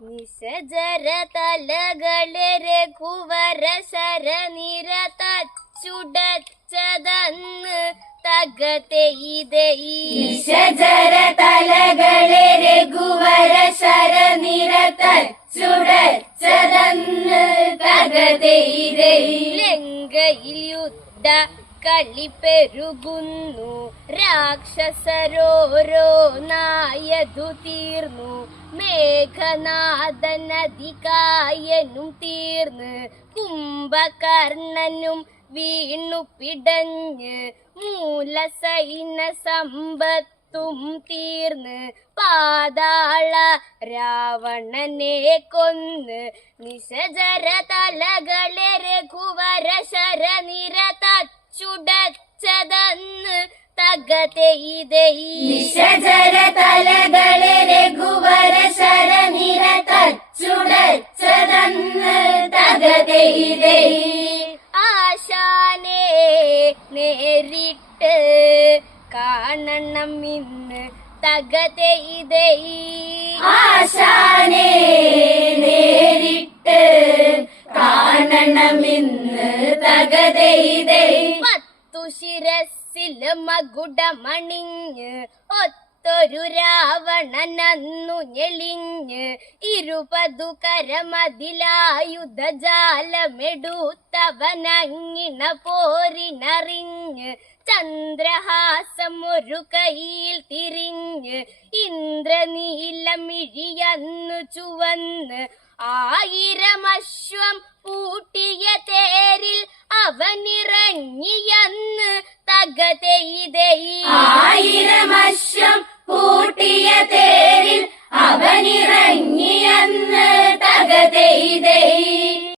നിശജര തലകളെ രഘുവര ശരനിര തച്ചുടച്ചതന്ന് തകതെയ്തെയീ നിശജര തലകളെ രഘുവര ശരനിരത ചുടച്ചതന്ന് തകതെയ്തൈ ലങ്കയിൽ യുദ്ധ കളി പെരുകുന്നു രാക്ഷസരോരോ നായതു തീർന്നു. മേഘനാഥനധികായനും തീർന്ന്. കുംഭകർണനും വീണു പിടഞ്ഞ്. മൂലസൈന സമ്പത്തും തീർന്ന്. പാതാള രാവണനെ കൊന്ന്. നിശജര തലകളെ രഘുവര തകതെയ്തെയീ നിശജര തലകളെ രഘുവര ശരനിരത ചുടച്ചതന്ന് തകതെയ്തൈ ആശാനെ നേരിട്ട് കാണണം ഇന്ന് തകതെയ്തെയീ ആശാനെ നേരിട്ട് കാണണമെന്ന് തകതെയ്തൈ പത്തു ശിരസിൽ മകുടമണിഞ്ഞ് ഒത്തൊരു രാവണനന്നു ഞെളിഞ്ഞ് ഇരുപതു കരമതിലായുധജാലമെടുത്തവനങ്ങിണ പോരിനറിഞ്ഞ് ചന്ദ്രഹാസം ഒരു കയ്യിൽ തിരിഞ്ഞ് ഇന്ദ്രനീലമിഴിയന്നു ചുവന്ന് ആയിരം അശ്വം തെയ്തയി ആയിരമശ്വം കൂട്ടിയ തേരിൽ അവനിറങ്ങിയെന്ന് തക തെയ്തയി